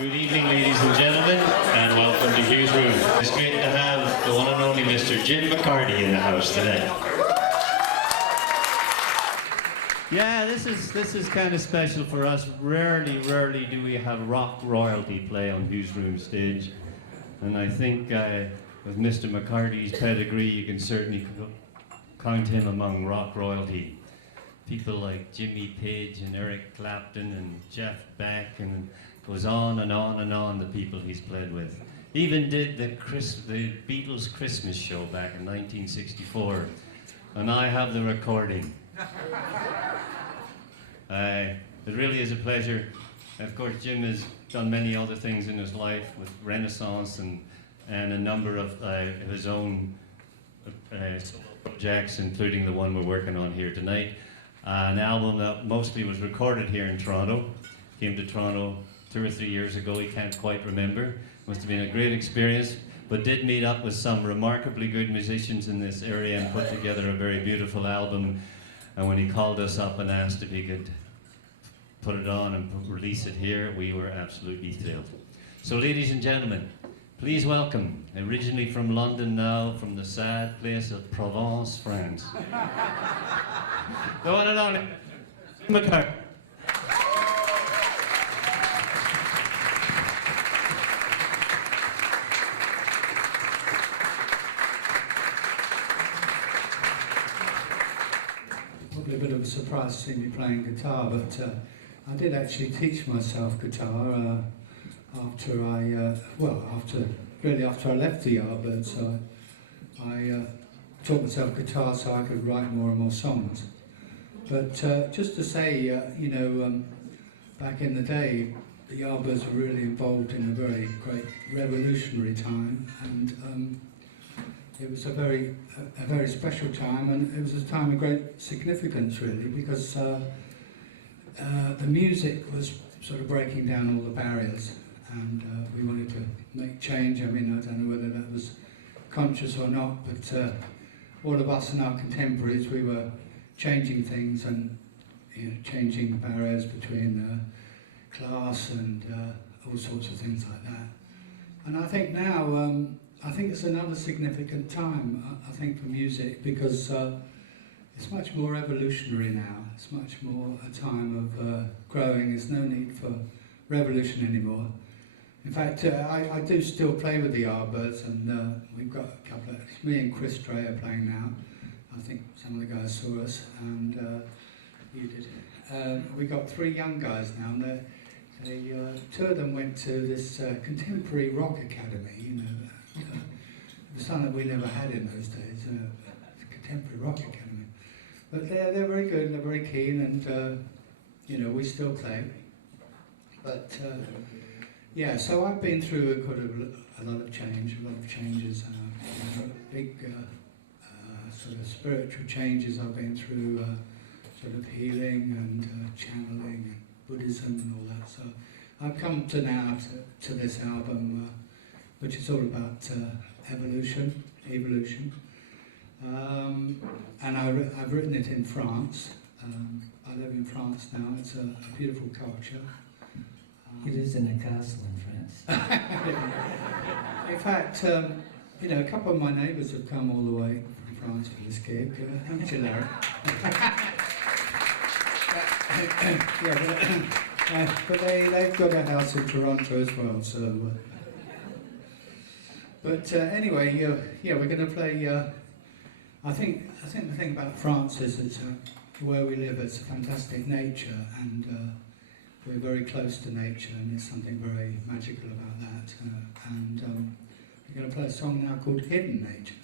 Good evening, ladies and gentlemen, and welcome to Hughs Room. It's great to have the one and only Mr. Jim McCarty in the house today. Yeah, this is kind of special for us. Rarely do we have rock royalty play on Hughs Room stage, and I think with Mr. McCarty's pedigree, you can certainly count him among rock royalty. People like Jimmy Page and Eric Clapton and Jeff Beck, and goes on and on and on, the people he's played with. He even did the Beatles Christmas show back in 1964, and I have the recording. It really is a pleasure. Of course, Jim has done many other things in his life with Renaissance and a number of his own solo projects, including the one we're working on here tonight. An album that mostly was recorded here in Toronto. Came to Toronto 2 or 3 years ago, he can't quite remember. Must have been a great experience, but did meet up with some remarkably good musicians in this area and put together a very beautiful album. And when he called us up and asked if he could put it on and release it here, we were absolutely thrilled. So ladies and gentlemen, please welcome, originally from London now, from the sad place of Provence, France, the one and only Jim McCarty. Probably a bit of a surprise to see me playing guitar, but I did actually teach myself guitar after I left the Yardbird. So I taught myself guitar so I could write more and more songs. But just to say, back in the day, the Yardbirds were really involved in a very great revolutionary time, and it was a very special time, and it was a time of great significance, really, because the music was sort of breaking down all the barriers, and we wanted to make change. I mean, I don't know whether that was conscious or not, but all of us and our contemporaries, we were changing things and changing barriers between class and all sorts of things like that. And I think now, I think it's another significant time, I think, for music, because it's much more evolutionary now. It's much more a time of growing. There's no need for revolution anymore. In fact, I do still play with the Yardbirds, and we've got a couple of, me and Chris Stray are playing now. I think some of the guys saw us, and you did. We got 3 young guys now, and 2 of them went to this contemporary rock academy, it was something that we never had in those days, contemporary rock academy. But they're very good, and they're very keen, and we still play. But yeah, so I've been through a lot of changes, big sort of spiritual changes. I've been through sort of healing and channeling and Buddhism and all that. So I've come to now to this album, which is all about evolution. And I've written it in France. I live in France now. It's a beautiful culture. He lives in a castle in France. In fact, a couple of my neighbours have come all the way from France for this gig. Haven't you, Larry? But they've got a house in Toronto as well. So, but anyway, we're going to play. I think the thing about France is it's where we live. It's a fantastic nature, and we're very close to nature, and there's something very magical about that. And we're going to play a song now called Hidden Nature.